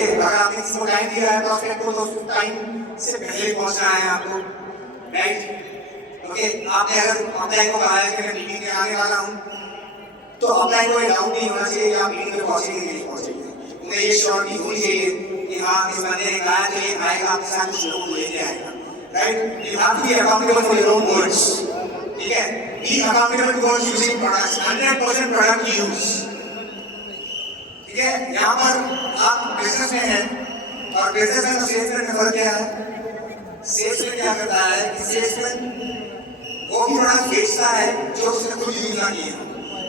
Okay, अगर आपने किसी को टाइम दिया है प्रॉस्पेक्ट को, तो उस टाइम से पहले पहुंचना है आपको, राइट? ओके, आपने अगर अपलाइन को कहा है कि मैं मीटिंग में आने वाला हूँ, तो अपलाइन को ये डाउट नहीं होना चाहिए कि आप मीटिंग में पहुंचेंगे नहीं पहुंचेंगे। उन्हें ये श्योरिटी होनी चाहिए कि हाँ, इस बंदे ने कहा कि ये आएगा, आपके साथ कुछ लोगों को लेके आएगा, right? You have to be accountable for your own words, ठीक है? Be accountable towards using products, 100% product use, ठीक है? यहाँ पर आप बिजनेस में हैं और बिजनेस में तो सेल्समैन का फर्क क्या है? सेल्समैन क्या करता है कि सेल्समैन वो भी प्रोडक्ट बेचता है जो उसने खुद यूज ना किया,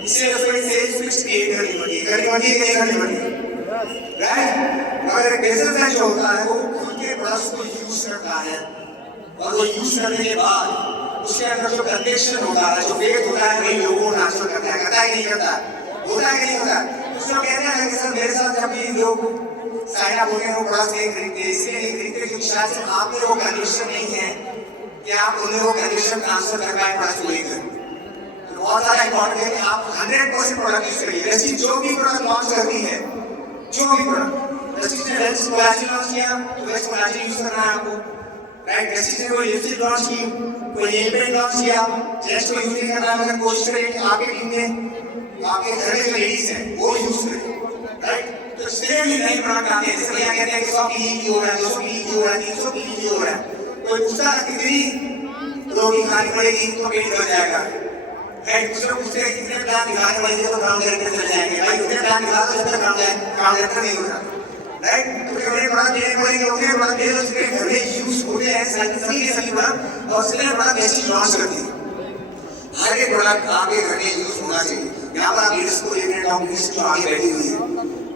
इसलिए उसको एक सेल्स पिच क्रिएट करनी पड़ती है कि नहीं करनी पड़ती है, राइट? मगर एक बिजनेसमैन जो होता है वो खुद के प्रोडक्ट्स को यूज करता है और वो यूज करने के बाद उसके अंदर जो कन्विक्शन होता है, जो फेथ होता है, वही लोगों को ट्रांसफर करता है कि नहीं करता? होता है कि नहीं होता? कुछ लोग कहते हैं कि सर मेरे साथ जब भी लोग साइन अप होते हैं वो प्रोडक्ट्स नहीं खरीदते, इसलिए नहीं खरीदते क्योंकि शायद से आप में वो कन्विक्शन नहीं है कि आप उन्हें वो कन्विक्शन ट्रांसफर कर पाए प्रोडक्ट को लेकर। बहुत ज़्यादा इंपॉर्टेंट है कि आप 100% प्रोडक्ट यूज करिए। जैसे जो भी प्रोडक्ट लॉन्च करती है, जो भी प्रोडक्ट, जैसे वेस्ट कोलाजन लॉन्च किया तो वेस्ट कोलाजन यूज करना है आपको, राइट? जैसे कोई लिपस्टिक लॉन्च की, कोई नेल पेंट लॉन्च किया, जस्ट को यूज नहीं करना है, मगर कोशिश करें कि आपके टीम में आपके घर में जो लेडीज हैं वो यूज करें, राइट? तो जितने भी नए प्रोडक्ट आते हैं, जैसे भैया कहते हैं कि 100 की हो रहा है, 200 की हो रहा है, 300 की हो रहा है, कोई पूछता है कितनी रोटी खानी पड़ेगी तो पेट भर जाएगा, राइट? कुछ लोग पूछते हैं कितने प्लान दिखाने पड़ेंगे तो ग्राउंड डायरेक्टर चल जाएंगे, भाई उतने प्लान दिखा दो जब तक ग्राउंड डायरेक्टर नहीं होगा, राइट? तो कितने प्रोडक्ट देने पड़ेंगे, उतने प्रोडक्ट दे दो जितने घर में यूज होते हैं, सभी के सभी प्रोडक्ट, और सिर्फ प्रोडक्ट बेसिक लॉन्च कर दिए। हर एक प्रोडक्ट आपके घर में यूज होना चाहिए। यहाँ पर आप लीडर्स को देख रहे हैं, जो आगे बैठी हुई है,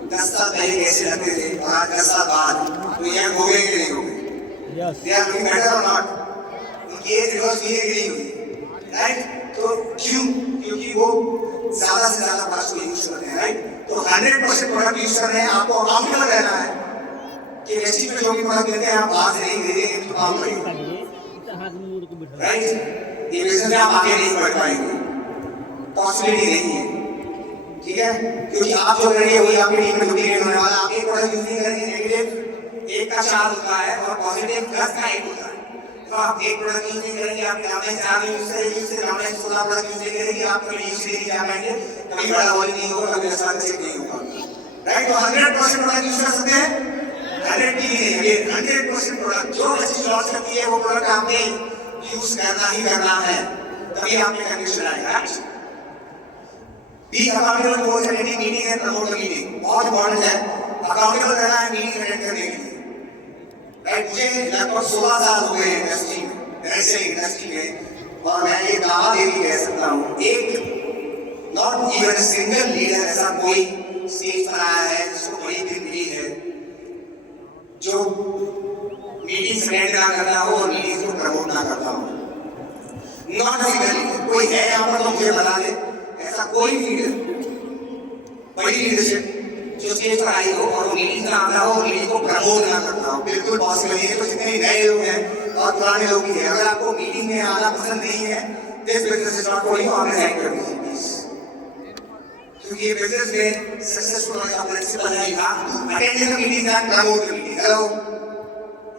10 साल पहले कैसे लगते थे और आज 10 साल बाद तो ये हो गए कि नहीं हो गए? They are looking better or not? उनकी एज रिवर्स हुई है कि नहीं हुई, राइट? तो क्यों? क्योंकि वो ज्यादा से ज्यादा प्रोडक्ट को यूज करते हैं, राइट? तो 100% प्रोडक्ट यूज कर रहे हैं, आपको अकाउंटेबल रहना है कि वेस्टिज में जो भी प्रोडक्ट देते हैं आप बाहर से नहीं खरीदेंगे तो काम करेंगे, राइट? ये बिजनेस में आप आगे नहीं बढ़ पाएंगे, पॉसिबिलिटी नहीं है, ठीक है? क्योंकि आप जो करेंगे वही आपकी टीम में डुप्लीकेट होने वाला। आप एक प्रोडक्ट यूज नहीं करेंगे, नेगेटिव 1 का 4 होता है और पॉजिटिव 10 का 1 होता है। तो आप एक प्रोडक्ट यूज नहीं करेंगे, आप डाउनलाइन 4 यूज करेंगे, उससे डाउनलाइन 16 प्रोडक्ट यूज नहीं करेंगे, आप कभी यूज नहीं जा पाएंगे, कभी बड़ा वॉल्यूम नहीं होगा, कभी आसान से नहीं होगा, राइट? तो 100% प्रोडक्ट यूज कर सकते हैं, 100% प्रोडक्ट जो चीज लॉन्च करती है वो प्रोडक्ट आपने यूज करना ही करना है, तभी आप में कन्विक्शन आएगा। B accountable towards attending meeting and promote the meeting, बहुत इंपॉर्टेंट है। अकाउंटेबल रहना है मीटिंग अटेंड करने के लिए, राइट? मुझे लगभग 16 साल हो गए इंडस्ट्री में, और मैं ये दावा दे के कह सकता हूँ, एक नॉट इवन सिंगल लीडर ऐसा कोई स्टेज पर आया है जिसको बड़ी फिल्म मिली है जो मीटिंग अटेंड ना करना हो और मीटिंग को प्रमोट ना करता हो। नॉट सिंगल कोई है यहाँ पर तो मुझे बता दे, ऐसा कोई लीडर, बड़ी लीडरशिप जो स्टेज पर आई हो और मीटिंग ना आता हो और मीटिंग को प्रमोट ना करता हो, बिल्कुल पॉसिबल नहीं है। तो जितने भी नए लोग हैं और पुराने लोग भी हैं, अगर आपको मीटिंग में आना पसंद नहीं है, this business is not for you, आप रिजाइन कर दीजिए प्लीज, क्योंकि ये बिजनेस में सक्सेसफुल होने का प्रिंसिपल है attend the meeting and promote the meeting. Hello,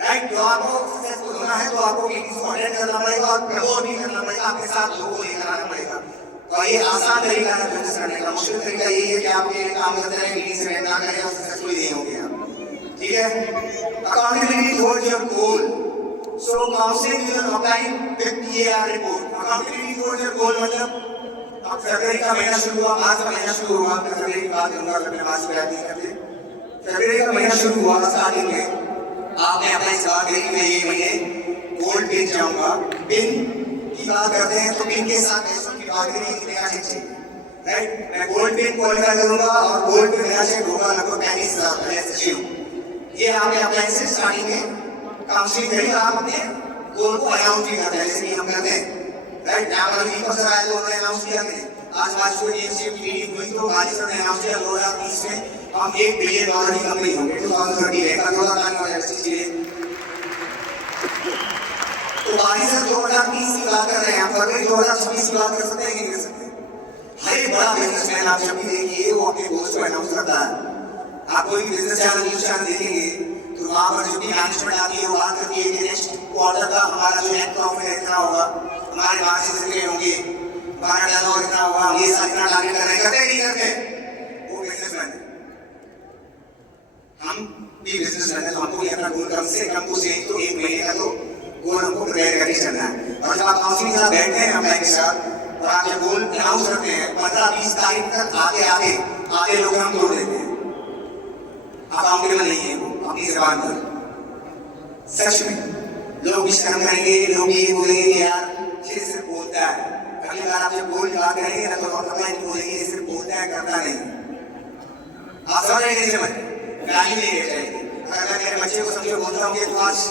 right? तो आपको सक्सेसफुल होना है तो आपको मीटिंग्स को अटेंड करना पड़ेगा और प्रमोट भी करना पड़ेगा, आपके साथ लोगों को लेकर आना पड़ेगा। तो ये आसान तरीका है बिजनेस करने का। मुश्किल तरीका यही है कि आप ये काम करते रहें, मीटिंग से ना करें और सक्सेसफुल नहीं होंगे आप, ठीक है? Accountability towards your goal, so counselling your upline with PAR report. Accountability towards your goal मतलब अब फरवरी का महीना शुरू हुआ, आज का महीना शुरू हुआ, मैं फरवरी की बात करूंगा, फिर मैं मार्च की बात नहीं करते। फरवरी का महीना शुरू हुआ, स्टार्टिंग में आपने अपना हिसाब करें कि मैं ये महीने गोल्ड पिन जाऊंगा। पिन की बात करते हैं तो पिन के साथ पैसों की बात करें, कितने चेक चाहिए, राइट? मैं गोल्ड पिन क्वालिफाई करूंगा और गोल्ड पे मेरा चेक होगा लगभग 35,000। ये आपने अपलाइन से स्टार्टिंग में काउंसलिंग करी, आप अपने गोल को अनाउंस भी करते हैं जैसे कि हम करते हैं, राइट? यहाँ पर भी अवसर आया तो उन्होंने अनाउंस किया मैंने आज को एएमसी की मीटिंग हुई तो आज सर ने अनाउंस किया 2020 में हम $1 बिलियन की कंपनी होंगे 2030 में, का थोड़ा टाइम हो जाएगा चीजें। तो बाकी सर 2030 की बात कर रहे हैं, आप फरवरी 2026 की बात कर सकते हैं कि नहीं कर सकते? हर एक बड़ा बिजनेसमैन आप जब भी देखिए वो अपने गोल्स को अनाउंस करता है, आप कोई भी बिजनेस चैनल न्यूज चैनल देखेंगे तो वहां पर जो भी मैनेजमेंट आती है वो बात करती है कि नेक्स्ट क्वार्टर का हमारा जो नेट प्रॉफिट इतना होगा, हमारे मार्जिन इतने होंगे, हमारा टर्नओवर इतना होगा, हम ये साथ इतना टारगेट कर रहे हैं, करते नहीं करते? वो बिजनेसमैन है। हम भी बिजनेसमैन है तो हमको भी अपना गोल कम से कम कुछ एक तो 1 महीने का तो गोल हमको प्रिपेयर करके चलना है। और जब आप काउंसलिंग के साथ बैठते हैं अपने के साथ और आप जब गोल अनाउंस करते हैं 15-20 तारीख तक आधे लोग हम तोड़ देते हैं। अकाउंटेबल नहीं है वो अपनी जबान पर। सच में लोग भी शर्म करेंगे, लोग ये बोलेंगे कि यार ये सिर्फ बोलता है। अगली बार आप जब गोल बात करेंगे ना तो आप नहीं बोलेंगे ये सिर्फ बोलता है करता नहीं। आप समझ रहे हैं? समझ वैल्यू नहीं रह जाएगी। अगर मैं मेरे बच्चे को समझो बोलता हूँ कि तू आज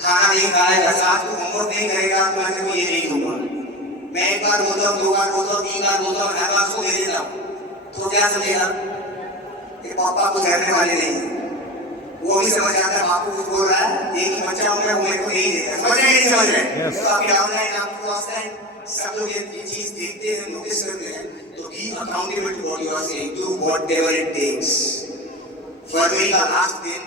खाना नहीं खाएगा, साथ को होमवर्क नहीं करेगा तो मैं तेरे को ये नहीं दूंगा। मैं 1 बार बोलता हूँ, 2 बार बोलता हूँ, 3 बार बोलता हूँ, हर बार उसको दे देता हूँ तो क्या समझेगा? पापा को कहने वाले नहीं है। वो भी समझ आता है बापू कुछ बोल रहा है, एक ही बच्चा हूं मैं, वो मेरे को नहीं देगा। समझ रहे हैं नहीं समझ रहे? तो आप ऑनलाइन आपको ऑफलाइन सब लोग ये चीज देखते हैं, नोटिस करते हैं। तो be accountable to what you are saying, do whatever it takes. फरवरी का लास्ट दिन,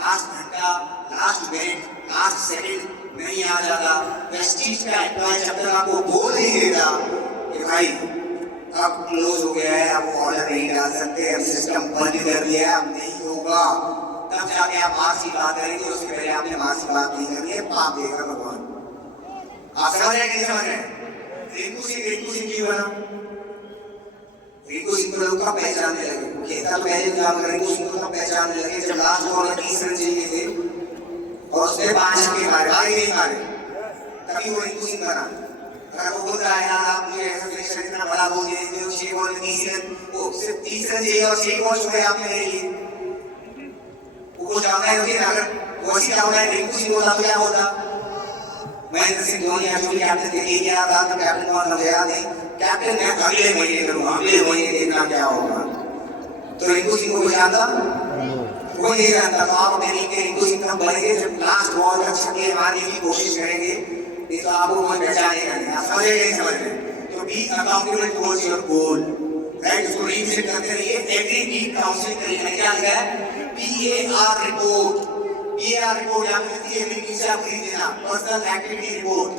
लास्ट घंटा, लास्ट मिनट, लास्ट सेकंड नहीं आ जाता। प्रेस्टीज का एम्प्लॉय जब तक आपको बोल नहीं देता कि भाई अब क्लोज हो गया है, आप ऑर्डर नहीं डाल सकते, अब सिस्टम बंद कर दिया है, अब नहीं होगा, तब जाके आप मार्क्स की बात करेंगे। उसके पहले आपने मार्क्स की बात नहीं करनी है, पाप देगा भगवान। आप समझ रहे हैं नहीं समझ रहे? रिंकू सिंह क्यों बना? रिंकू सिंह को लोग कब पहचानने लगे? खेता तो पहले था मगर रिंकू सिंह को कब पहचानने लगे? जब लास्ट बॉल में 30 रन चाहिए थे और उसने 5 छक्के मारे, भाई नहीं मारे, तभी वो रिंकू सिंह बना। अगर वो बोल रहा है यार आप मुझे ऐसा फिनिशर इतना बड़ा बोल दिए जो 6 बॉल में 30 रन, वो सिर्फ 30 रन चाहिए और 6 बॉल छुए आपने मेरे लिए। वो चाहता है कि अगर वैसी चाहता है रिंकू सिंह होता तो क्या होता? महेंद्र सिंह धोनी या जो भी कैप्टन थे, ये क्या था तो कैप्टन कौन मुझे याद नहीं, कैप्टन मैं अगले महीने करूँगा, अगले महीने देखना क्या होगा। तो रिंकू सिंह को कोई जानता? कोई नहीं जानता। तो आप अपने रिंकू सिंह तब बनेंगे जब लास्ट बॉल तक छक्के मारने की कोशिश करेंगे, नहीं तो आपको कोई पहचानेगा नहीं। आप समझ रहे नहीं समझ रहे? तो be accountable towards your goal, right? उसको रिविजिट करते रहिए, एवरी वीक काउंसलिंग करिए। मैंने क्या लिखा है? PAR report. PAR रिपोर्ट यहाँ मिलती है लिंक से आप खरीद लेना, पर्सनल एक्टिविटी रिपोर्ट।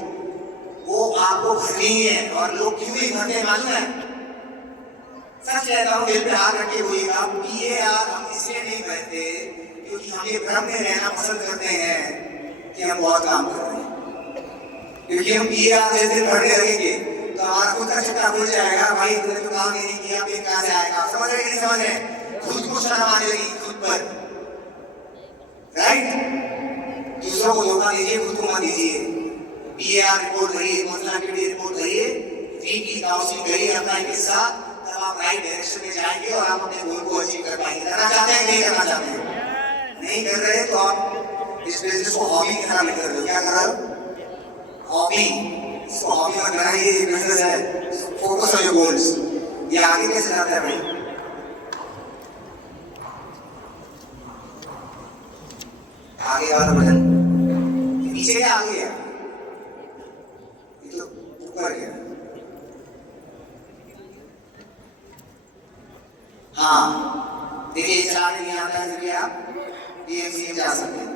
वो आपको भरनी है और लोग क्यों नहीं भरते मालूम है? सच कहता हूँ, दिल पे हाथ रखे बोलिएगा, PAR हम इसलिए नहीं भरते क्योंकि हम ये भ्रम में रहना पसंद करते हैं कि हम बहुत काम कर रहे हैं। क्योंकि हम PAR जिस दिन भरने लगेंगे तो हमारा खुद का चक्का खुल जाएगा, भाई तुमने तो काम नहीं किया, फिर कहाँ से आएगा? समझ रहे कि नहीं समझ रहे? खुद को शर्म आने लगी खुद पर, राइट? दूसरों को धोखा दीजिए, खुद को मत दीजिए। PAR रिपोर्ट भरिए, पर्सनल एक्टिविटी रिपोर्ट भरिए, वीकली काउंसलिंग करिए अपना के साथ, तब आप राइट डायरेक्शन में जाएंगे और आप अपने गोल को अचीव कर पाएंगे। करना चाहते हैं नहीं करना चाहते हैं? नहीं कर रहे तो आप इस बिजनेस को हॉबी की तरह नहीं कर रहे हो। क्या कर रहे हो? हॉबी। इसको हॉबी मत बनाइए, ये बिजनेस है। Focus on your goals. ये आगे कैसे जाता है भाई? आगे वाला बटन पीछे क्या आगे है? ये तो ऊपर गया। हाँ देखिए, ये चलाने नहीं आता है इसलिए आप DMC में जा सकते हैं,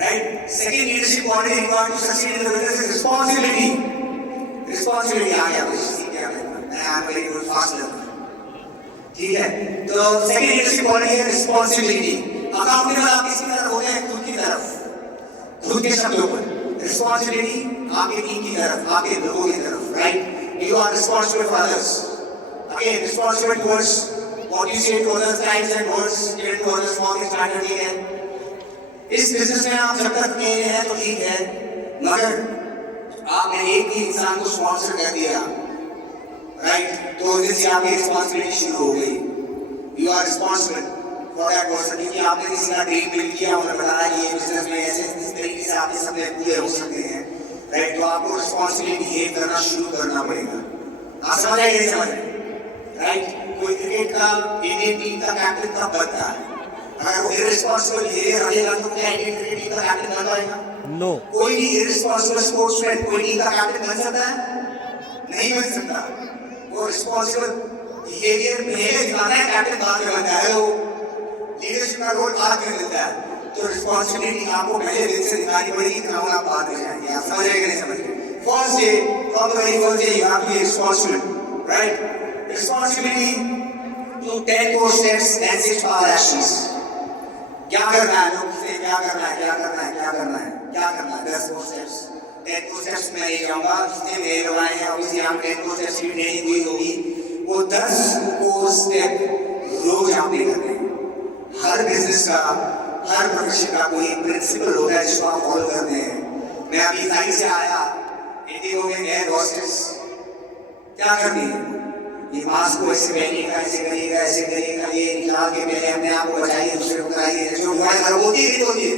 right? Second leadership quality required to succeed in the business is responsibility. Responsibility आ गया, कुछ सीख गया मैं आप वेरी गुड फास्ट लर्नर, ठीक है? तो सेकंड लीडरशिप क्वालिटी है रिस्पांसिबिलिटी। अकाउंटेबल आप किसकी तरफ होते हैं? खुद की तरफ, खुद के शब्दों पर। रिस्पांसिबिलिटी आपके टीम की तरफ, आपके लोगों की तरफ, right? You are responsible for others, again responsible towards what you say to others, times and words given to others, small standard, ठीक है? इस बिजनेस में आप जब तक मेरे हैं तो ठीक है, मगर आपने एक ही इंसान को स्पॉन्सर कर दिया, राइट? तो उस दिन से आपकी रिस्पांसिबिलिटी शुरू हो गई। You are responsible for that person, क्योंकि आपने किसी का ड्रीम बिल्ड किया, उन्हें बताया कि ये बिजनेस में ऐसे इस तरीके से आपके सपने पूरे हो सकते हैं, राइट? तो आपको रिस्पांसिबिलिटी बिहेव करना शुरू करना पड़ेगा। आप समझ रहे हैं? समझ रहे, राइट? कोई क्रिकेट का इंडियन टीम का कैप्टन कब बनता है? अगर वो इररिस्पांसिबल बिहेवियर रहेगा तो क्या इंडियन क्रिकेट टीम का कैप्टन बन पाएगा? नो। कोई भी इररिस्पांसिबल स्पोर्ट्समैन कोई टीम का कैप्टन बन सकता है? नहीं बन सकता। वो रिस्पांसिबल बिहेवियर पहले दिखाना है, कैप्टन बाद में बनता है। वो लीडरशिप का रोल बाद में मिलता है। तो रिस्पॉन्सिबिलिटी आपको पहले दिन से दिखानी पड़ेगी, क्राउन आप बाद में जाएंगे। आप समझ रहे कि नहीं समझ रहे? First day, from the very first day, you have to be responsible, right? Responsibility to 10 core steps and 6 power actions. क्या करना है? लोग से क्या करना है, क्या करना है, क्या करना है, क्या करना है? 10 core steps, 10 core steps मैं नहीं जाऊंगा, जितने मेरे लोग आए हैं ऑब्वियसली यहाँ 10 core steps की ट्रेनिंग हुई होगी। वो 10 core step रोज आपने करने हैं। हर बिजनेस का, हर प्रोफेशन का कोई प्रिंसिपल होता है जिसको आप फॉलो करते हैं। मैं अभी फ्लाइट से आया, इंडिगो में एयर होस्टेस क्या करनी है? ये मास्क को ऐसे पहनिएगा, ऐसे करिएगा, ऐसे करिएगा, ये निकाल के पहले अपने आप को बचाइए, दूसरे को कराइए। जो हमारे घर होती है नहीं होती है?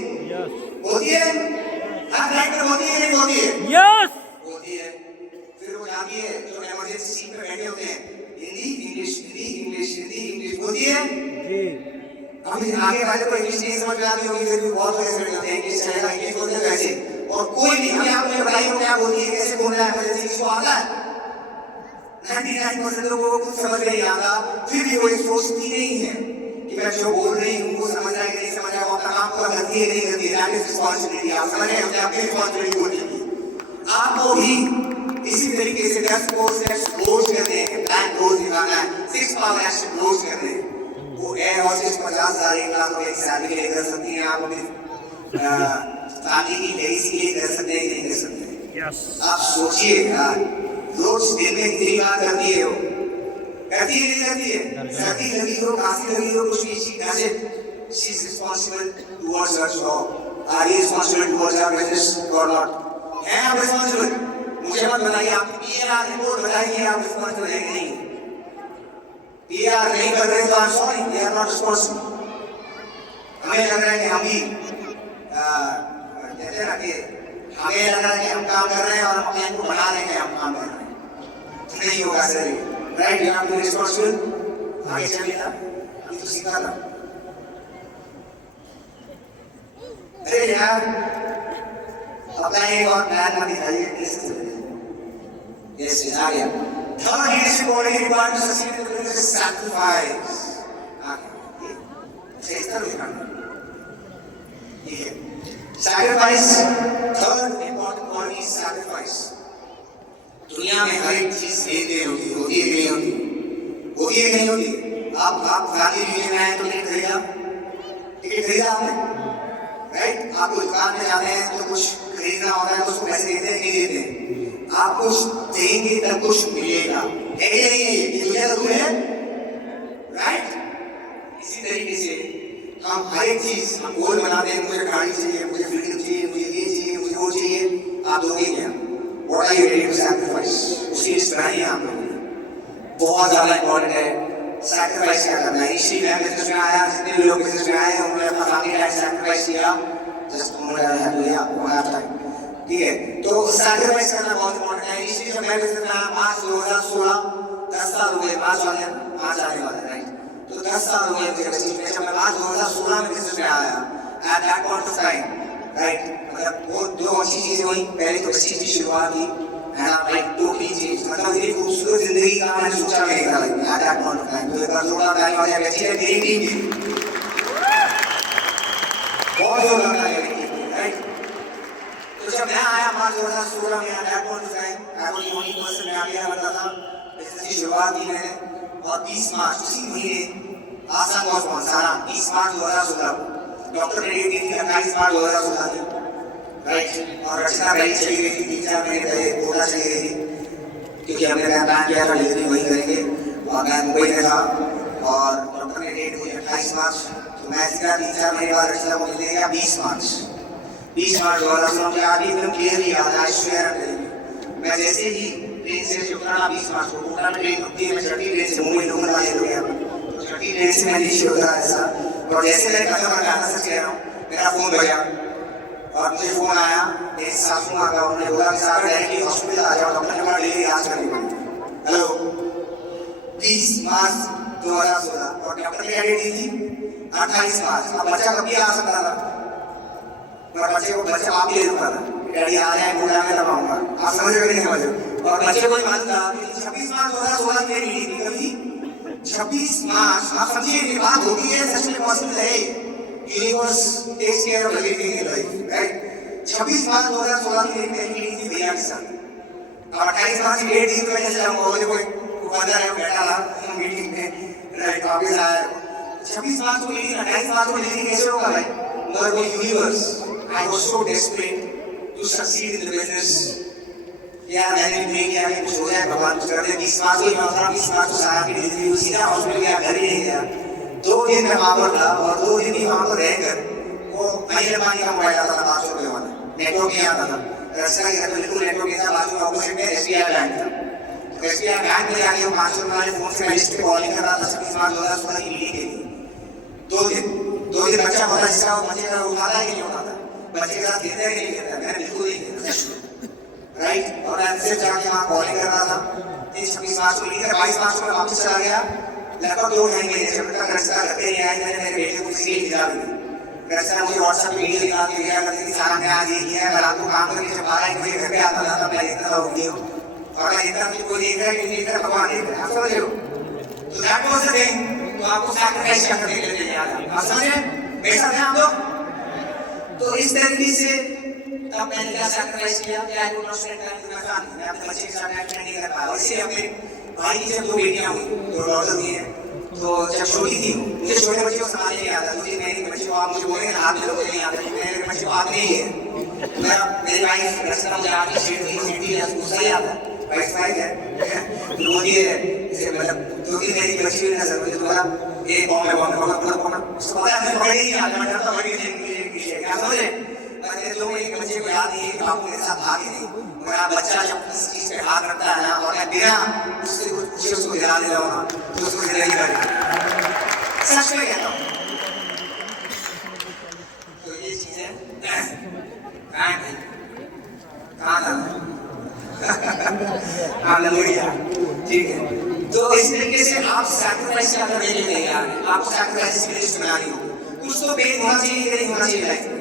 होती है। हर फ्लाइट में होती है नहीं होती है? यस होती है। फिर वो जाती है जो इमरजेंसी सीट पे बैठे होते हैं, Hindi English, Hindi English, Hindi English होती है जी। अभी आगे वाले को इंग्लिश नहीं समझ में आती होगी, फिर भी बहुत लोग ऐसे होते हैं इंग्लिश चलेगा, इंग्लिश बोलते हैं वैसे। और कोई भी हमें आप में बताइए क्या बोलती है, कैसे बोलना है, इमरजेंसी किसको आता है? 99% लोगों को कुछ समझ नहीं आता, फिर भी वो ये सोचती नहीं है कि मैं जो बोल रही हूँ वो समझ रहा है कि नहीं समझ रहा है, वो अपना काम पूरा करती है नहीं करती है। That is responsibility. आप समझ रहे हैं? हमने अपनी रिस्पांसिबिलिटी बोली थी। आपको भी इसी तरीके से 10 core steps रोज करने हैं, प्लान रोज निकालना है, 6 power action रोज करने हैं। वो एयर होस्टेस 50,000 1 लाख रुपए की सैलरी के लिए कर सकती हैं, आप अपनी फैमिली की लेगेसी के लिए कर सकते हैं कि नहीं कर सकते? यस आप सोचिए यार, रोज दिन में कितनी बार करती है वो? करती है नहीं करती है? सर्दी लगी हो, खांसी लगी हो, कुछ भी चीज she is responsible towards her job. Are you responsible towards your business और नॉट? हैं आप रिस्पांसिबल? मुझे मत बताइए, आपकी पीआर रिपोर्ट बताइए आप रिस्पांसिबल है कि नहीं? पीआर नहीं कर रहे तो I am sorry, we are not responsible. हमें लग रहा है कि हम भी कहते हैं ना कि हमें लग रहा है कि हम काम कर रहे हैं और हम अपने को बना रहे हैं कि हम काम कर रहे हैं। नहीं होगा sir, right? You have to be responsible. आगे चलिए ना, अभी तो सीखा था। अरे यार, अपना एक और प्लान मत दिखाइए। यस आ गया। Third leadership quality required to succeed in business is sacrifice. इस तरह लिखना ये है sacrifice. Third important quality is sacrifice. दुनिया में हर एक चीज देर होती है कि नहीं होती? होती है कि नहीं होती? आप गाड़ी लेने में आए तो टिकट खरीदा? टिकट खरीदा आपने, राइट? आप कोई दुकान में जाते हैं तो कुछ खरीदना होता है तो उसको पैसे देते हैं नहीं देते? आप कुछ देंगे तब कुछ मिलेगा, है कि नहीं? ये दुनिया का रूल है, राइट? इसी तरीके से हम हर एक चीज हम गोल बनाते हैं, मुझे गाड़ी चाहिए, मुझे फ्रीडम चाहिए, मुझे ये चाहिए, मुझे वो चाहिए। आप दोगे क्या? What are you ready to sacrifice? उसकी लिस्ट बनाइए आप लोगों ने। बहुत ज़्यादा इम्पोर्टेंट है सैक्रिफाइस क्या करना है। इसलिए मैं बिजनेस में आया, जितने भी लोग बिजनेस में आए हैं उन्होंने अपना फैमिली टाइम सैक्रिफाइस किया, जस्ट उन्होंने लिया आपको आया था, ठीक है? तो सैक्रिफाइस करना बहुत इम्पोर्टेंट है। इसलिए जब मैं बिजनेस में आया 5/2016, 10 साल हो गए, 5 आने वाले, राइट? तो 10 साल हो गए मुझे बिजनेस में। जब मैं 2016 में बिजनेस में आया, at that point of time, right, मतलब वो 2 अच्छी चीजें हुई। पहले तो बच्ची की शुरुआत की, है ना, लाइक टोटली चेंज, मतलब मेरी खूबसूरत जिंदगी का मैंने सोचा भी नहीं था, like at that point of time. तो एक बार थोड़ा टाइम हो जाए, बच्ची है मेरी टीम की, बहुत जोरदार था मेरी टीम की, राइट? तो जब मैं आया 2016 में, at that point of time I was the only person, मैं अकेला बंदा था। बिजनेस की शुरुआत की मैंने, और 20 मार्च उसी महीने आसान बहुत पहुंचा सारा 20 मार्च 2016 को डॉक्टर ने डेट दी थी 28 मार्च 2016 की, राइट? और रचना पहले चली गई थी, 3-4 महीने पहले कोटा चली गई थी, क्योंकि हमने प्लान किया था डिलीवरी वही करेंगे। और मैं मुंबई में था और डॉक्टर ने डेट हुई 28 मार्च, तो मैं सीधा 3-4 महीने बाद रचना को मिलने गया 20 मार्च 2016 मुझे आज भी एकदम क्लियरली याद है। शेयर मैं जैसे ही ट्रेन से उतरा 20 मार्च को, कोटा में ट्रेन रुकती है, मैं चढ़ी ट्रेन से मुंबई लूंगा वाले हो गया, तो चढ़ी ट्रेन से मैं नीचे उतरा ऐसा, और जैसे मैं कदम लगाना सच कह रहा हूँ, मेरा फोन बजा और मुझे फोन आया मेरी सासू माँ का। उन्होंने बोला कि साहब डायरेक्टली हॉस्पिटल आ जाओ, डॉक्टर ने बोला डिलीवरी आज करनी पड़ेगी। हेलो, 20 मार्च 2016 और डॉक्टर ने डेट दी थी 28 मार्च। अब बच्चा कभी आ सकता था, पर बच्चा आप ही ले सकता था, डैडी आ रहे हैं बोला मैं लगाऊंगा। आप समझ रहे नहीं समझ रहे? और बच्चे को मालूम था कि 26 मार्च 2016 मेरी मीटिंग थी, 26 मार्च, आप समझिए ये बात होती है, सच में पॉसिबल है। Universe takes care of everything in life, right. 26 March 2016 की एक मेरी मीटिंग थी भैया के साथ, और 28 मार्च की डेट थी, तो मैं जैसे जाऊंगा मुझे कोई बंदा है बैठा था मीटिंग में, राइट, वापस आया। 26 मार्च को मीटिंग, 28 मार्च को मीटिंग कैसे होगा भाई? मगर वो universe, I was so desperate to succeed in the business. यार मैंने नहीं किया कि कुछ हो जाए, भगवान कुछ कर दे। 20 मार्च को ही मैं उतरा, 20 मार्च को सारा की डिलीवरी हुई, सीधा हॉस्पिटल गया, घर ही नहीं गया। 2 दिन मैं वहां पर था, और 2 दिन ही वहां पर रहकर वो महीने पानी का मोबाइल आता था 500 रुपये वाला, नेटवर्क नहीं आता था। रास्ता के घर में बिल्कुल नेटवर्क नहीं था, बाजू में ऑपोजिट में एसबीआई बैंक था। तो एसबीआई बैंक में जाके वो 500 रुपये वाले फोन से मैं लिस्ट पे कॉलिंग कर रहा था 26 मार्च 2016 की मीटिंग के लिए। 2 दिन बच्चा होता है जिसका, वो बच्चे का उठाता है कि नहीं उठाता, बच्चे के साथ खेलता है कि नहीं खेलता, मैंने बिल्कुल नहीं खेला, राइट। और मैं फिर जाके वहाँ कॉलिंग कर रहा था। 26 मार्च को लेकर 22 मार्च को मैं वापस चला गया, लगभग 2 महीने जब तक रास्ता घर पे नहीं आया, मैंने मेरे बेटे को सील दिला दी। रास्ता मुझे व्हाट्सएप पे वीडियो दिखा के दिया करती थी, सारा मैं आज ये किया है। मैं रात को काम करके जब 12 बजे घर पे आता था तब मैं देखता था वीडियो, और मैं देखता कि कोई देख रहा है कि नहीं देख रहा, भगवान देख रहा है, आप समझ रहे हो? तो दैट वाज द थिंग। तो आपको सैक्रिफाइस करने के लिए याद है, आप समझ रहे हैं मेरे साथ हैं आप लोग? तो इस तरीके से तब मैंने क्या सैक्रिफाइस किया, क्या है, उन्होंने spend time with my family, मैं अपने बच्चे के साथ टाइम स्पेंड नहीं कर पाया। और इसलिए अपने भाई की जब 2 बेटियां हुई, 2 डॉटर हुई हैं, तो जब छोटी थी मुझे छोटे बच्चे को संभालने नहीं आता। 2-3 महीने के बच्चे को आप मुझे बोलेंगे हाथ में मुझे नहीं आता, क्योंकि मेरे बच्चे को हाथ नहीं है। मेरा मेरी वाइफ रास्ता मुझे आती सीटी है, उसको सही आता है, वाइफ है, तो वो ये जैसे मतलब 2-3 महीने की बच्ची हुई ना सर, मुझे दोबारा एक बॉम्ब है, उसको पता है मैं पकड़ ही नहीं आता, मैं डरता बड़ी है, क्या समझ रहे? मेरे 2 महीने के बच्चे को याद नहीं है कि बापू मेरे साथ भागे नहीं, मगर आप बच्चा जब किसी चीज पे हाथ रखता है ना, और मैं बिना उससे कुछ पूछे उसको गिरा दे रहा हूँ ना, तो उसको गिरा ही करेगा, सच में कहता हूँ। तो ये चीजें कहाँ था हालेलुया, ठीक है। तो इस तरीके से आप सैक्रिफाइस करने के लिए तैयार हैं, आपको सैक्रिफाइस की लिस्ट बनानी होगी, कुछ तो पेन होना चाहिए कि नहीं होना चाहिए लाइफ में।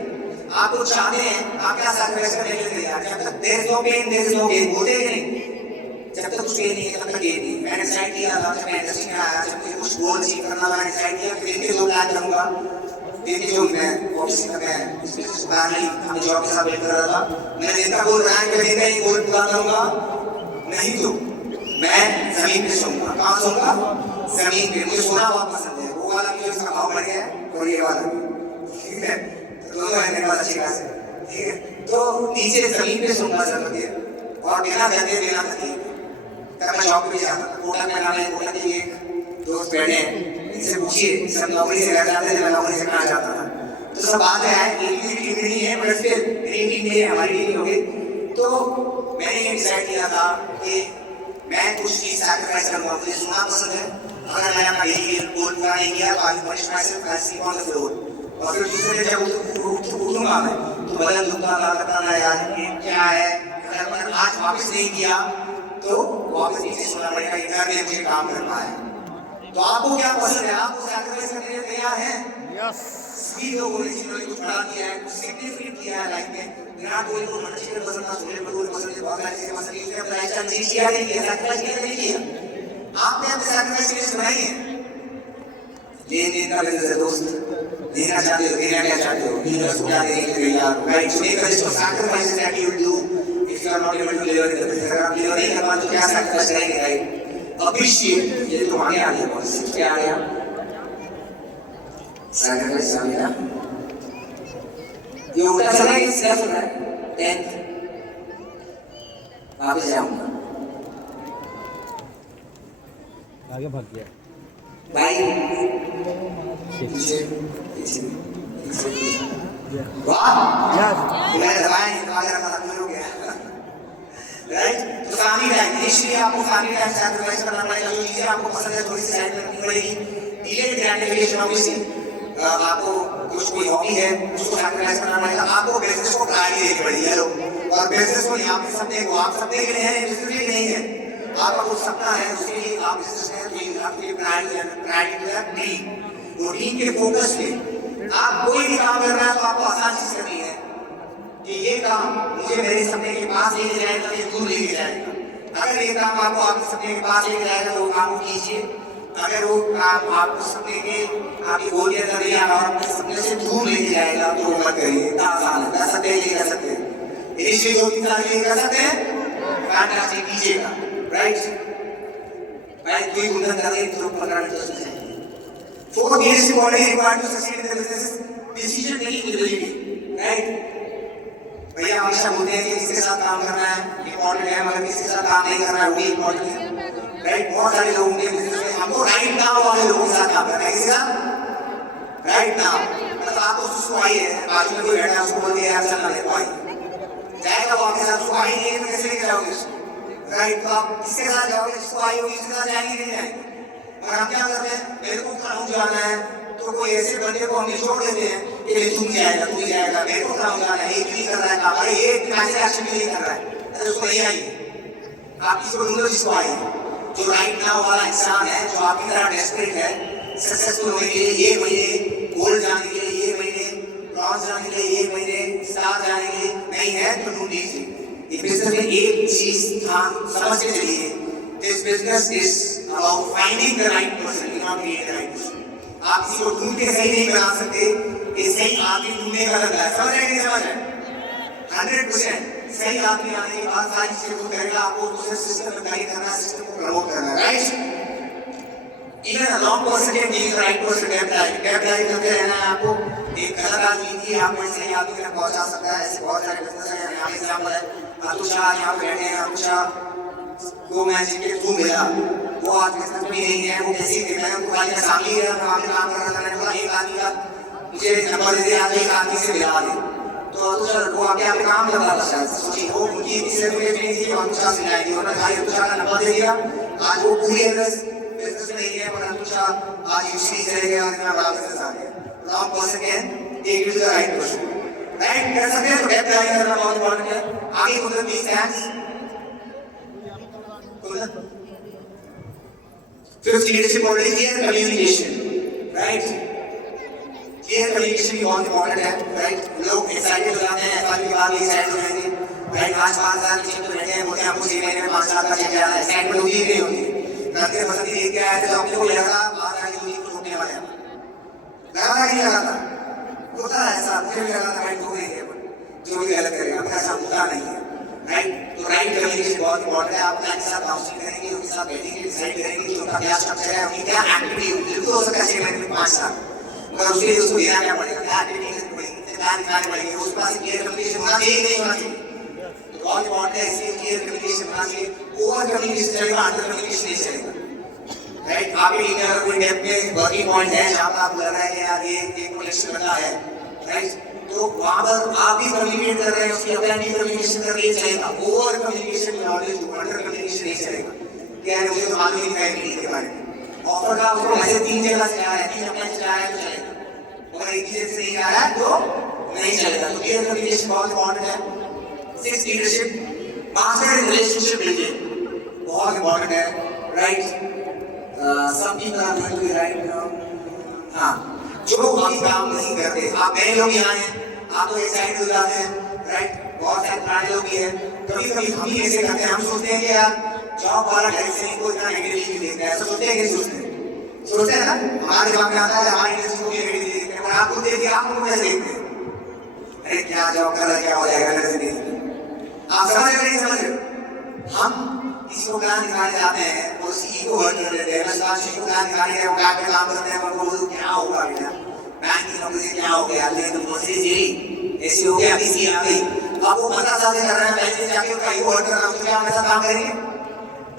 आप लोग चाहते हैं, आप क्या सैक्रिफाइस करने के लिए तैयार? जब तक there is no pain there is no gain, बोलते हैं कि नहीं? जब तक कुछ पेन नहीं है तब तक गेन नहीं। मैंने डिसाइड किया था जब मैं इंडस्ट्री में आया, जब मुझे कुछ गोल अचीव करना, मैंने डिसाइड किया कि दिन के 2 प्लान करूंगा। दिन के जो मैं ऑफिस में मैं बिजनेस प्लान ही अपने जॉब के साथ बिल्ड कर रहा था, मैंने दिन का गोल बनाया कि दिन का ही गोल पूरा करूंगा, नहीं तो मैं जमीन पे सोऊंगा। कहाँ सोऊंगा? जमीन पे। मुझे सोना बहुत पसंद है, वो वाला भी जो इसका भाव बढ़ गया है और ये वाला भी, ठीक है, दोनों है मेरे पास अच्छी खास है, ठीक है। तो नीचे जमीन पे सोऊंगा सर लगे, और बिना गंदे बिना थके। तब मैं जॉब पे जाता था, कोटक में नाम है, कोटक के एक दोस्त बैठे हैं, इनसे पूछिए, सब नौकरी से घर जाते थे, मैं नौकरी से कहाँ जाता था, तो सब बात है एक टीम नहीं है, पर फिर मेरी टीम नहीं है, हमारी टीम होगी। तो मैंने ये डिसाइड किया था कि मैं कुछ चीज सैक्रिफाइस करूंगा, मुझे सोना पसंद है, अगर मैंने अपना यही गोल पूरा नहीं किया तो I punish myself, I sleep on the floor. और फिर दूसरे दिन जब उठूंगा मैं तो बदन दुखता लगता ना, यार ये क्या है, अगर मैंने आज वापस नहीं किया तो वापस नीचे सोना पड़ेगा, इधर में मुझे काम कर पाए। तो आपको क्या पसंद है, आपको सैक्रिफाइस करने के लिए तैयार हैं? यस। सभी लोगों ने जिन्होंने कुछ बड़ा किया है, कुछ सिग्निफिकेंट किया है लाइफ में, विराट कोहली को मटर चिकन पसंद था, छोले भटूरे पसंद थे, बहुत सारी चीजें पसंद थी, उसने अपना लाइफस्टाइल चेंज किया नहीं किया, सैक्रिफाइस किया नहीं किया? आपने अपने सैक्रिफाइस की लिस्ट बनाई है? लेन-देन का बिजनेस है दोस्त, देना चाहते हो, देना क्या चाहते हो, यूनिवर्स को क्या देने के लिए तैयार हो, right? So make a list of sacrifices that you will do if you are not able to deliver in the business. अगर आप डिलीवर नहीं कर पाते तो क्या सैक्रिफाइस करेंगे, राइट? अप्रिशिएट, ये तो आगे आ गया, बहुत क्या आ गया, सैक्रिफाइस आ गया। ये उल्टा चल रहा है कि सीधा चल रहा है? 10th वापस जाऊंगा, आगे भाग गया भाई वाह मैंने दबाया नहीं, दबा के रखा था, क्लियर हो गया, राइट? तो फैमिली टाइम, इसलिए आपको फैमिली टाइम सैक्रिफाइस करना पड़ेगा। जो चीजें आपको पसंद है थोड़ी सी साइड करनी पड़ेगी। डिलेड ग्रैटिफिकेशन ऑब्वियसली, आपको कुछ कोई हॉबी है उसको सैक्रिफाइस करना पड़ेगा, आपको बिजनेस को प्रायोरिटी देनी पड़ेगी। हेलो, और बिजनेस को आपके सपने को, आप सपने के लिए हैं, बिजनेस के लिए नहीं है। आपका कुछ सपना है उसके लिए आप बिजनेस में आपके लिए प्रायोरिटी है ड्रीम, रूटीन के फोकस पे। आप कोई भी काम कर रहे हैं तो आपको आसान चीज करनी है कि ये काम मुझे मेरे सपने के पास लेके जाएगा, ये दूर लेके जाएगा। अगर ये काम आपको आपके सपने के पास लेके जाएगा तो वो काम को कीजिए, अगर वो आपको सपने के आपकी गोल के अंदर नहीं आ रहा और अपने सपने से दूर लेके जाएगा तो वो मत करिए। इतना आसान है, कर सकते हैं नहीं कर सकते, इनिशियली 2-3 साल के लिए कर सकते हैं, काटना चाहिए कीजिएगा, राइट। भाई कोई गुंडा कर रहे तो 15 मिनट उसमें चाहिए। 4 leadership quality required to succeed in the business is decision making ability, right. भैया हमेशा बोलते हैं कि किसके साथ काम करना है इम्पोर्टेंट है, मगर किसके साथ काम नहीं करना है वो भी इम्पोर्टेंट है, राइट। बहुत सारे लोग होंगे बिजनेस में, हमको राइट नाउ वाले लोगों के साथ काम करना है, किसके साथ, राइट नाउ। मतलब आप उसको आइए बाजू में कोई बैठा है उसको बोल दिया यार चलना ले तो आइए, जाएगा वो आपके साथ, उसको आई नहीं है तो कैसे लेके जाओगे उसको, राइट। तो आप किसके साथ जाओगे, जिसको आई होगी उसके साथ जाएंगे नहीं जाएंगे। और हम क्या करते हैं, मेरे को ग्राउंड जाना है तो कोई ऐसे बंदे को हम निचोड़ देते हैं कि तू भी जाएगा तू भी जाएगा, मेरे को ग्राउंड जाना है, एक भी कर रहा है काम, अरे ये मैनेजर एक्शन भी नहीं कर रहा है, अरे उसको नहीं आई। आप किसी को ढूंढो जिसको आई, जो राइट नाउ वाला इंसान है, जो आपकी तरह डेस्परेट है सक्सेसफुल होने के लिए, ये महीने गोल्ड जाने के लिए, ये महीने ब्रॉन्ज जाने के लिए, ये महीने स्टार जाने के लिए नहीं है तो ढूंढ लीजिए। इस बिजनेस में एक चीज समझ के चलिए, this business is about finding the right person, you not create the right person. आप किसी को ढूंढ के सही नहीं बना सकते, ये सही आदमी ढूंढने का धंधा है, समझ रहे हैं नहीं समझ रहे? 100% सही आदमी आने के बाद सारी चीजें खुद करेगा, आपको दूसरे सिस्टम में गाइड करना, सिस्टम को प्रमोट करना, right. Even a wrong person can give the right person depth drive करते रहना है आपको। एक गलत आदमी भी आपको सही आदमी तक पहुंचा सकता है, ऐसे बहुत सारे बिजनेस हैं। यहाँ एग्जाम्पल है अतुषा, यहाँ पे बैठे हैं अतुषा को मैं जिनके थ्रू मिला, वो आज बिजनेस में नहीं है, वो कैसी थी, मैंने उनको खाली सामने ही काम कर रहा था, मैंने बोला एक आदमी का मुझे नंबर दे दिया, एक आदमी से मिला दे, तो अतुषा वो आपके यहाँ पे काम कर रहा था शायद, सोचिए वो उनकी इसलिए नहीं थी, अतुषा से मिलाई थी, उन्होंने खाली अतुषा का नंबर दे दिया। आज वो पूरी बिजनेस में नहीं है, पर अतुषा आज यूसी चले गए और इतना बड़ा बिजनेस आ गया। Wrong person can take you to the right person, right. कर सकते हैं तो डेप्थ ड्राइव करना बहुत इंपॉर्टेंट है। आगे कुदरत please thanks. Fifth leadership quality clear communication, right. Clear communication भी बहुत इंपॉर्टेंट है, राइट। लोग एक्साइटेड हो जाते हैं, साल के बाद एक्साइटेड हो जाएंगे, राइट। 5 साल के चेक तो बैठे हैं, बोलते हैं हमको 6 महीने में 5 लाख का चेक आया है, एक्साइटमेंट होती है नहीं होती। करते पसंद लेके आए थे तो अपने को लगा बाहर आगे दूरी को रोकने वाले हैं, लगा था कि नहीं लगा था, होता है ऐसा, मुझे भी लगा था भाई ठोक देंगे जो भी गलत करेगा, पर ऐसा होता नहीं है, राइट। तो राइट कम्युनिकेशन बहुत इंपॉर्टेंट है। आप अपने साथ काउंसलिंग करेंगे, उनके साथ बैठेंगे, डिसाइड करेंगे कि उनका क्या स्ट्रक्चर है, उनकी क्या एक्टिविटी होगी। बिल्कुल हो सकता है 6 महीने में 5 लाख, मगर उसके लिए उसको ध्यान क्या पड़ेगा, क्या एक्टिविटी करनी पड़ेगी, क्या दिखाने पड़ेंगे, उसके पास क्लियर कम्युनिकेशन होना चाहिए नहीं होना चाहिए, तो बहुत इंपॉर्टेंट है। इसलिए क्लियर कम्युनिकेशन होना चाहिए, ओवर कम्युनिकेशन चलेगा, अंडर कम्युनिकेशन नहीं चलेगा, राइट। आपके टीम में अगर कोई डेप्थ में वर्किंग पॉइंट है जहाँ पर आपको लग रहा है कि यार ये एक कलेक्शन बना है, राइट, तो वहाँ पर आप भी कम्युनिकेट कर रहे हैं, उसकी अपना भी कम्युनिकेशन कर रही है, चलेगा। Over communication knowledge, under communication नहीं चलेगा। क्या है, मुझे तो मालूम ही नहीं है मीटिंग के बारे में, ऑफर का उसको मैसेज 3 जगह से आ रहा है, 3 अपना से आ रहा है तो चलेगा, अगर एक चीज से नहीं आ रहा है तो नहीं चलेगा। तो क्लियर कम्युनिकेशन बहुत इंपॉर्टेंट है। 6 leadership master in relationship building बहुत इंपॉर्टेंट है, राइट। सब people are going to be right now. हाँ, जो अभी काम नहीं करते, आप नए लोग यहाँ हैं, आप तो एक्साइटेड हो जाते हैं, राइट। बहुत सारे पुराने लोग भी हैं, कभी-कभी हम ही ऐसे करते हैं, हम सोचते हैं कि यार जॉब वाला डायरेक्शन इनको इतना नेगेटिवली देखता है, ऐसा सोचते हैं कि नहीं सोचते? सोचते हैं ना, हमारे दिमाग में आता है हमारी इंडस्ट्री को भी नेगेटिवली देखते हैं, और आप खुद देखिए आप उनको कैसे देखते हैं, अरे क्या जॉब कर रहा है, क्या हो जाएगा, नजर नहीं। आप समझ रहे नहीं समझ रहे? हम किसी को प्लान दिखाने जाते हैं और उसकी ईगो हर्ट कर देते हैं, बस किसी को प्लान दिखाने गए, वो क्या पे काम करते हैं, उनको क्या होगा बेटा, बैंक की नौकरी से क्या हो गया, लेकिन तुम दूसरी जी ऐसी हो गया, बीसी आ गई, अब वो 15 साल से कर रहे हैं, बैंक से जाके उनका ईगो हर्ट करना, उसके क्या हमेशा काम करेंगे?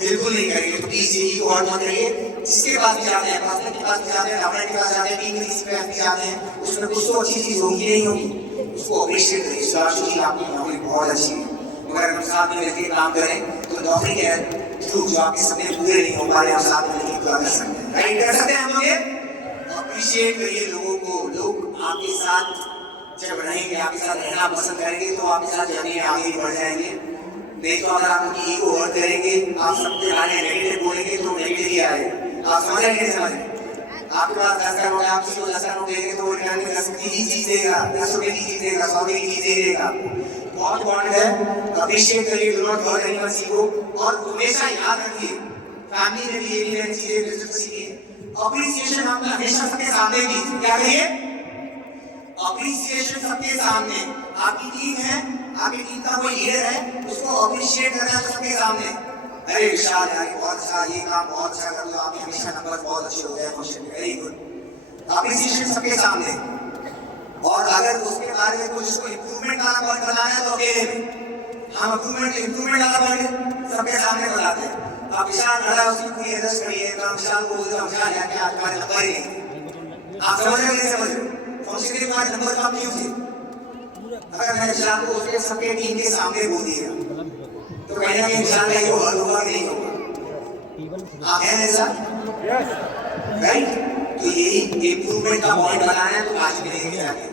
बिल्कुल नहीं करेंगे। तो प्लीज ईगो हर्ट मत करिए। जिसके पास भी जाते हैं, पर्सनल के पास भी जाते हैं, डॉक्टर के पास जाते हैं, टीम में किसी पे भी जाते हैं, उसमें कुछ तो अच्छी चीज होगी नहीं होगी, उसको अप्रिशिएट करिए, शाबाशी आपकी नौकरी बहुत अच्छी है, मगर हम साथ में मिलकर काम करें तो नौकरी के थ्रू जो आपके सपने पूरे नहीं हो पा रहे, हम साथ में मिलकर पूरा कर सकते हैं, राइट। कर सकते हैं हम लोग ये। अप्रिशिएट करिए लोगों को, लोग आपके साथ जब रहेंगे, आपके साथ रहना पसंद करेंगे तो आपके साथ जाने आगे बढ़ जाएंगे। नहीं तो अगर आप उनकी ईगो हर्ट करेंगे, आप सबके बारे में नेगेटिव बोलेंगे तो नेगेटिव ही आएगा। आप समझ रहे हैं, समझ रहे? आपके पास 10 का नोट है, आप किसी को 10 का नोट देंगे तो वो रिटर्न में 10 की ही चीज देगा, 10 रुपए की चीज देगा, 100 की चीज देगा आपको। बहुत इंपॉर्टेंट है, अप्रिशिएट करिए, do not hurt anyone ego. और हमेशा याद रखिए, फैमिली में भी ये चीजें बिजनेस सीखिए, अप्रिसिएशन हम हमेशा सबके सामने दी। क्या कहिए? अप्रिसिएशन सबके सामने। आपकी टीम है, आपकी टीम का कोई लीडर है, उसको अप्रिशिएट करना है सबके सामने। अरे विशाल यार बहुत अच्छा, ये काम बहुत अच्छा कर लो, आपके हमेशा नंबर बहुत अच्छे होते हैं फंक्शन में, वेरी गुड। अप्रिसिएशन सबके सामने। और अगर उसके बारे में कुछ उसको इम्प्रूवमेंट वाला पॉइंट बनाना है तो अकेले में हम इम्प्रूवमेंट वाला पॉइंट सबके सामने बताते हैं। आप विशाल खड़ा उसकी पूरी एडजस्ट करिए, तो विशाल को बोलते हैं विशाल यार क्या तुम्हारे नंबर ही नहीं। आप समझ रहे हो नहीं समझ रहे? फंक्शन के तुम्हारे नंबर कम क्यों थे? अगर मैंने विशाल को उसके सबके टीम के सामने बोल दिया तो कहीं ना कहीं विशाल का ये हल होगा कि नहीं होगा? आप हैं मेरे साथ? राइट? तो यही इम्प्रूवमेंट का पॉइंट बनाना है तो आज में लेके जाके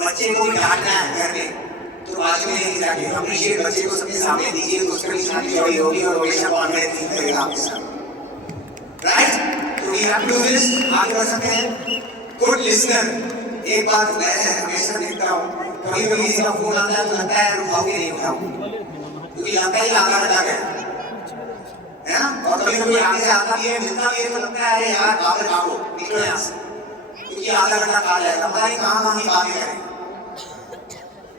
बच्चे को भी डांटना है घर में तो आज में लेके जाके अप्रिशिएट बच्चे को सबके सामने दीजिए तो उसका निशानी चौड़ी होगी और हमेशा कॉन्फिडेंस फील करेगा आपके साथ। राइट? तो we have to do this. आगे बढ़ सकते हैं। Good listener. एक बात मैं हमेशा देखता हूँ, कभी कभी किसी का फोन आता है तो लगता है उठाओगे नहीं उठाऊं, क्योंकि लगता ही आधा घंटा गया है ना। और कभी कभी आगे से आता भी है, मिलता भी है तो लगता है अरे यार बाहर भागो निकलो यहाँ से, क्योंकि आधा घंटा खा जाएगा, पता नहीं कहाँ कहाँ की बातें करें।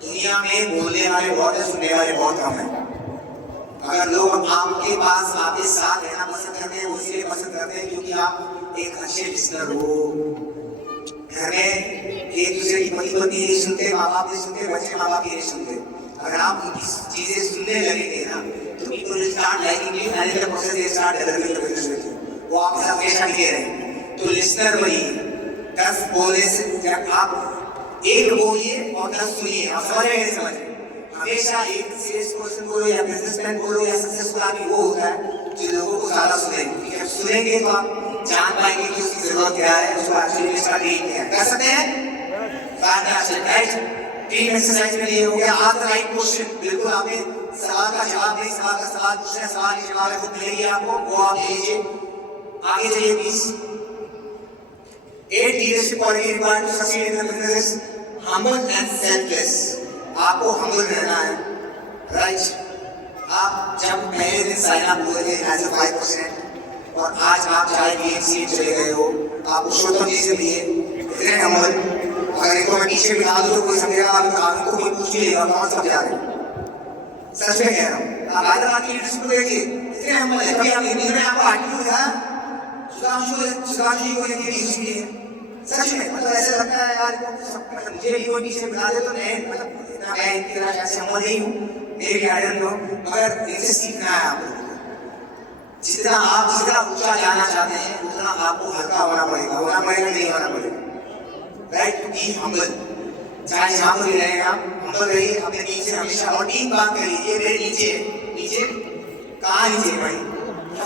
दुनिया में बोलने वाले बहुत है, सुनने वाले बहुत कम है। अगर लोग आपके पास आपके साथ रहना पसंद करते हैं, वो इसलिए पसंद करते हैं क्योंकि आप एक अच्छे लिसनर हो। घर में एक दूसरे की पति पत्नी नहीं सुनते, माँ बाप नहीं सुनते, बच्चे माँ बाप नहीं सुनते। अगर आप उनकी चीजें सुनने लगेंगे ना तो people will start liking you and in the process they start developing the business with you। वो आपके साथ हमेशा टिके रहेंगे। तो लिसनर बनिए। 10 बोलने से जब आप एक बोलिए और 10 सुनिए। आप समझ रहे हैं? समझ रहे? हमेशा एक सेल्स पर्सन बोलो या बिजनेसमैन बोलो या सक्सेसफुल आदमी वो होता है जो लोगों को ज्यादा सुनेंगे। जब सुनेंगे तो आप जान पाएंगे कि उसकी जरूरत क्या है, उसको एक्चुअली उसका नीड क्या है। कर सकते हैं? फैंटास्टिक। राइट? टीम एक्सरसाइज में ये हो गया। Ask the right question. बिल्कुल आपने सवाल का जवाब नहीं, सवाल का सवाल पूछना है, सवाल के जवाब खुद मिलेगी आपको, वो आप लीजिए। आगे चलिए please. 8 leadership quality required to succeed in the business. Humble and selfless. आपको हम्बल रहना है। राइट? आप जब पहले दिन साइन अप हुए थे एज ए 5% और आज आप चाहे बीएमसी चले गए हो, आप पुरुषोत्तम जी से लिए इतने हम्बल। अगर इनको मैं पीछे बिठा दूं तो कोई समझेगा आपको कोई पूछ भी लेगा कौन सब जा रहे हैं। सच में कह रहा हूँ। आप हैदराबाद की लीडरशिप को देखिए इतने हम्बल है। कभी आप हिंदी में आपको एटीट्यूड दिखाया सुधांशु जी को लेके लीडरशिप लिए सच में मतलब ऐसा लगता है यार मतलब मुझे भी कोई पीछे बिठा दे तो मैं मतलब इतना मैं इनकी तरह जैसे हम्बल नहीं हूँ, मेरे भी आइडल हो, मगर इनसे सीखना है आप लोगों को। जितना ऊंचा जाना चाहते हैं उतना आपको हल्का होना पड़ेगा नहीं होना पड़ेगा। राइट? To be humble. चाहे जहाँ पर भी रहें आप हम्बल रहिए अपने टीम से हमेशा। और टीम बात करिए, ये मेरे नीचे कहाँ नीचे भाई?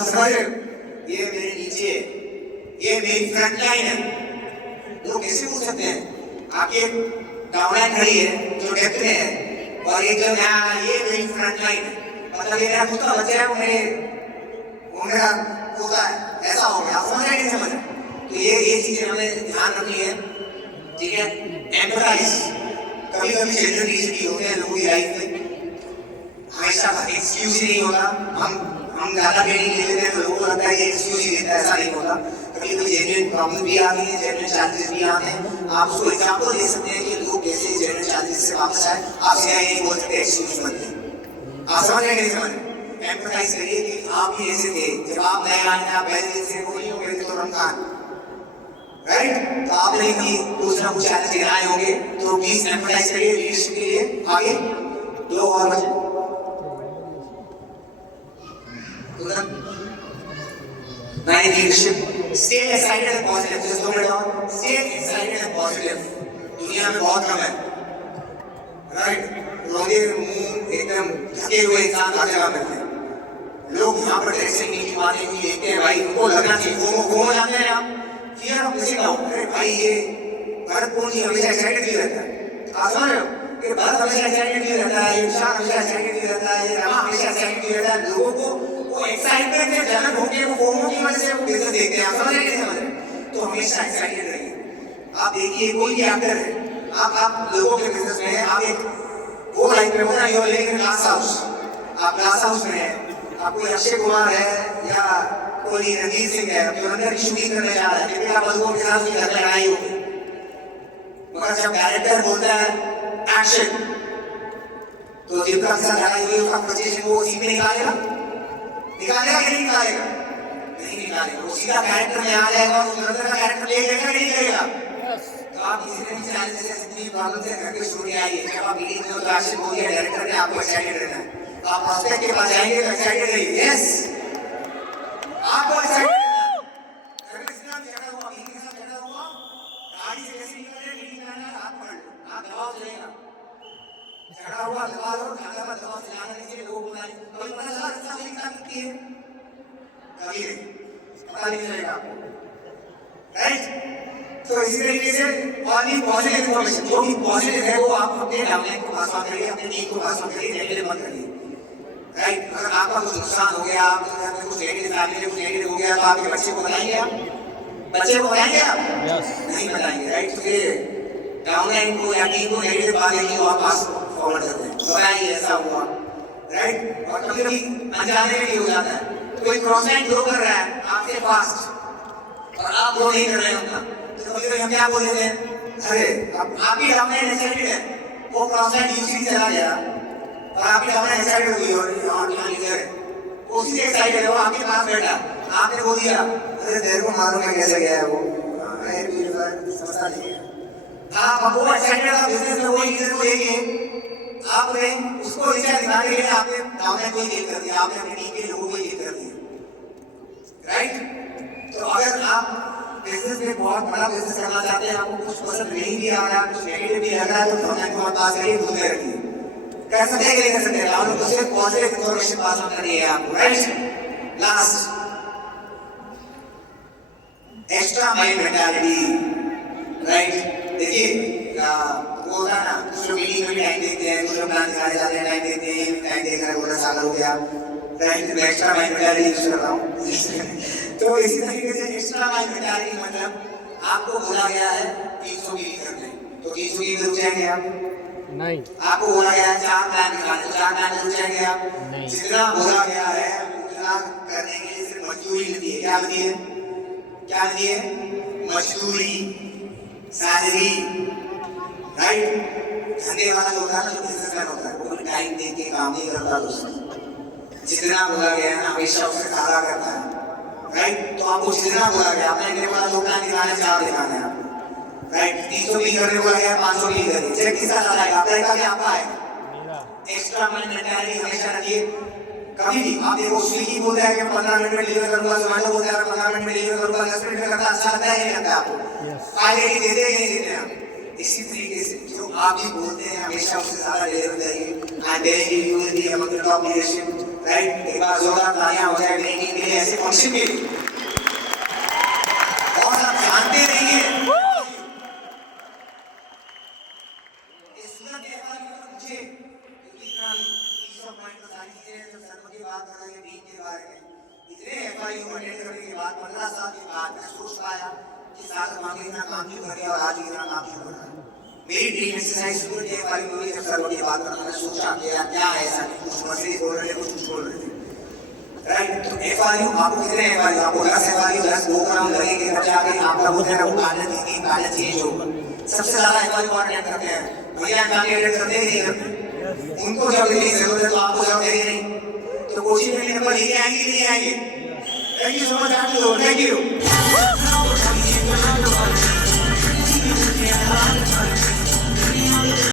समझ रहे हो? ये मेरे नीचे, ये मेरी फ्रंट लाइन है। लोग कैसे पूछ सकते हैं? आपकी डाउनलाइन खड़ी है जो डेप्थ में है और एक जो यहाँ ये मेरी फ्रंट लाइन है, मतलब ये मेरा खुद का बच्चा है, वो मेरा पोता है, ऐसा हो गया। आप समझ रहे हैं? नहीं समझ रहे? तो ये चीजें हमें ध्यान रखनी है। ठीक है? एम्पैथाइज। कभी कभी जेन्युइन रीजन भी होते हैं लोगों की लाइफ में, हमेशा एक्सक्यूज ही नहीं होता। हम ज्यादा ट्रेनिंग ले लेते हैं तो लोगों को लगता है कि एक्सक्यूज ही देता है, ऐसा नहीं होता। कभी कभी जेन्युइन प्रॉब्लम भी आती है, जेन्युइन चैलेंजेस भी आते हैं। आप उसको एग्जाम्पल दे सकते हैं कि लोग कैसे जेन्युइन चैलेंजेस से वापस आए। आप सीधा ये नहीं बोल सकते एक्सक्यूज मत दें। आप समझ रहे हैं? नहीं समझ रहे? एम्पैथाइज करिए कि आप भी ऐसे थे जब आप नए आए थे, आप पहले दिन से वो नहीं हो गए थे तो रमजान। राइट? तो आपने भी कुछ ना कुछ चैलेंज गिराए होंगे, तो प्लीज एम्पैथाइज करिए लीडरशिप के लिए। आगे 2 और बचे। Right leadership. Stay excited and positive. Just 2 minutes और. Stay excited and positive. दुनिया में बहुत कम है. Right? रोगे मुंह एकदम थके हुए इंसान हर जगह मिलते हैं. लोग यहाँ पर ड्रेसिंग की बातें भी देखते हैं भाई, उनको लगना चाहिए वो जानते हैं आप फियर ऑफ मिसिंग आउट। अरे भाई ये भरत पूर्ण जी हमेशा एक्साइटेड भी रहता है। आप समझ रहे हो? ये भरत हमेशा एक्साइटेड भी रहता है, ये विशाल हमेशा एक्साइटेड भी रहता है, ये रमा हमेशा एक्साइटेड भी रहता है। लोगों को वो एक्साइटमेंट से जनक होके वो फोमो की वजह से वो बिजनेस देखते हैं। आप समझ रहे हैं? तो हमेशा एक्साइटेड रहिए। आप देखिए कोई भी एक्टर है, आप लोगों के बिजनेस में है, आप एक वो लाइफ में होना यो लेकिन ग्लास हाउस, आप ग्लास हाउस में है, आप कोई अक्षय कुमार है या कोई रणवीर सिंह है धुरंधर की शूटिंग करने जा रहा है, दीपिका पादुकोण के साथ उसकी घर लड़ाई होगी, मगर जब डायरेक्टर बोलता है एक्शन तो दीपिका के साथ लड़ाई हुई, उसका फ्रस्ट्रेशन वो सीन में निकालेगा कि नहीं निकालेगा? नहीं निकालेगा, वो सीधा कैरेक्टर में आ जाएगा और धुरंधर का कैरेक्टर ले लेगा नहीं करेगा। तो आप किसी ने भी चैनल जैसे जितनी प्रॉब्लम से घर के स्टोरी आई है, जब आप मीटिंग में हो तो एक्शन बोलिए, डायरेक्टर ने आपको एक्साइटेड रहना है, तो आप प्रोस्पेक्ट के पास जाएंगे तो एक्साइटेड रहिए, यस आपको एक्साइटेड रहना है। घर में सिर्फ झगड़ा हुआ, मीटिंग के साथ झगड़ा हुआ, गाड़ी से कैसे निकल रहे मीटिंग में आना, हाथ पकड़ लो, हाथ दबाव चलेगा, झगड़ा हुआ दबा लो, खाना का दबाव से जाना लीजिए, लोगों को बताइए, कभी पता चला रास्ता मेरी क्या कितनी है, कभी नहीं पता नहीं चलेगा आपको, राइट? तो इसी तरीके से और भी पॉजिटिव इन्फॉर्मेशन जो भी पॉजिटिव है वो आप अपने डाउनलाइन को पास ऑन करिए, अपने टीम को पास ऑन करिए, नेगेटिव मत करिए, राइट? अगर आपका कुछ नुकसान हो गया, आपके कुछ नेगेटिव फैमिली में कुछ नेगेटिव हो गया तो आपके बच्चे को बताएंगे आप? बच्चे को बताएंगे आप? नहीं बताएंगे, राइट? तो ये डाउनलाइन को या टीम को नेगेटिव बात नहीं हो आप पास फॉरवर्ड करते हैं, बताइए ऐसा हुआ, राइट? और कभी कभी अनजाने में भी हो जाता है, कोई क्रॉस लाइन ग्रो कर रहा है आपसे फास्ट और आप ग्रो नहीं कर रहे हैं उतना, तो कभी हम क्या बोल देते हैं, अरे आप भी डाउनलाइन एक्साइटेड है, वो क्रॉस लाइन यूसी चला गया और आप भी डाउनलाइन एक्साइटेड हुई और यहाँ लीडर है उसी से एक्साइटेड है, वो आपके पास बैठा, आपने बोल दिया अरे तेरे को मालूम है कैसे गया है वो, समझता नहीं है, आप वो एक्साइटेड था बिजनेस में, वो लीडर को लेके आपने उसको नीचे दिखाने के लिए आपने डाउनलाइन को ही डील कर दिया, आपने अपनी टीम के लोगों को ही डील कर दिया, राइट? तो अगर आप बिजनेस में बहुत बड़ा बिजनेस करना चाहते हैं, आपको कुछ पसंद नहीं भी आ रहा, कुछ नेगेटिव भी लग रहा है, तो डाउनलाइन को मत पास करिए, दूर में रखिए, कर सकते हैं कि नहीं कर सकते, डाउनलाइन को सिर्फ पॉजिटिव इन्फॉर्मेशन पास ऑन करनी है आपको, right? Last extra mind mentality, right? देखिए वो होता है ना, कुछ लोग मीटिंग में भी टाइम देखते हैं, कुछ लोग प्लान दिखाने जाते हैं टाइम देखते हैं, टाइम देख रहे हैं, साल हो गया, राइट? मैं एक्स्ट्रा माइंड मेंटालिटी यूज कर रहा हूँ तो इसी तरीके से एक्स्ट्रा माइंड मेंटालिटी मतलब आपको बोला गया है 300 मीटिंग करने, तो 300 मीटिंग में रुक जाएंगे आप? नहीं। आपको बोला गया है 4 प्लान निकालने, तो 4 प्लान में रुक जाएंगे आप? नहीं। जितना बोला गया है उतना करने के लिए सिर्फ मजदूरी मिलती है, क्या मिलती है? क्या मिलती है? मजदूरी, सैलरी, राइट? धंधे वाला जो होता है ना, जो बिजनेसमैन होता है, वो टाइम देख के काम नहीं करता दोस्तों, जितना बोला गया है ना हमेशा उससे ज्यादा करता है, राइट? तो आपको जितना बोला गया, आपने इतने वाला 2 प्लान दिखाने 4 दिखाने हैं आपको, राइट? 300 भी करने बोला गया, 500 भी करिए, चेक किसका ज्यादा आएगा, आपका आएगा कि आपका आएगा? एक्स्ट्रा माइंड मेंटालिटी हमेशा रखिए, कभी भी आप देखो स्विगी बोलता है कि 15 मिनट में डिलीवर करूंगा, जोमेटो बोलता है 15 मिनट में डिलीवर करूंगा, 10 मिनट में करता, अच्छा लगता है नहीं लगता आपको? फायदे ही देते हैं नहीं देते आप? इसी तरीके से जो आप भी बोलते हैं हमेशा उससे ज्यादा डिलीवर करिए, I am telling you will be among the top leadership, right? एक बार जोरदार तालियां हो जाए ट्रेनिंग के लिए, ऐसे फंक्शन के लिए, और आप जानते रहिए इस सूरत के बारे में मुझे क्योंकि इतना पीस ऑफ माइंड तो सारी चीजें जो सर्व की बात कर रहे हैं टीम के बारे में, इतने एफआईयू अटेंड करने के बाद 15 साल के बाद मैं सोच पाया कि साथ मांगे इतना काम क्यों कर रहा और आज इतना काम क्यों कर रहा है। मेरी ड्रीम एक्सरसाइज शुरू के एफआईयू में जब सर्व की बात करना, मैंने सोचा कि यार क्या है ऐसा, कुछ मछली बोल रहे थे, कुछ बोल रहे थे, राइट? तो एफआईयू आपको कितने एफआईयू, आपको 10 एफआईयू 10 2 ग्राम लगेंगे, तब जाके आपका वो है ना वो कागज 3 कागज चेंज होगा। सबसे ज्यादा एफआईयू अटेंड करते हैं भैया, जाके अटेंड करते ही नहीं करते, उनको जब इतनी जरूरत है तो आपको जब देंगे नहीं, तो कोचिंग में नंबर लेके आएंगे नहीं आएंगे? Thank you so much, thank you.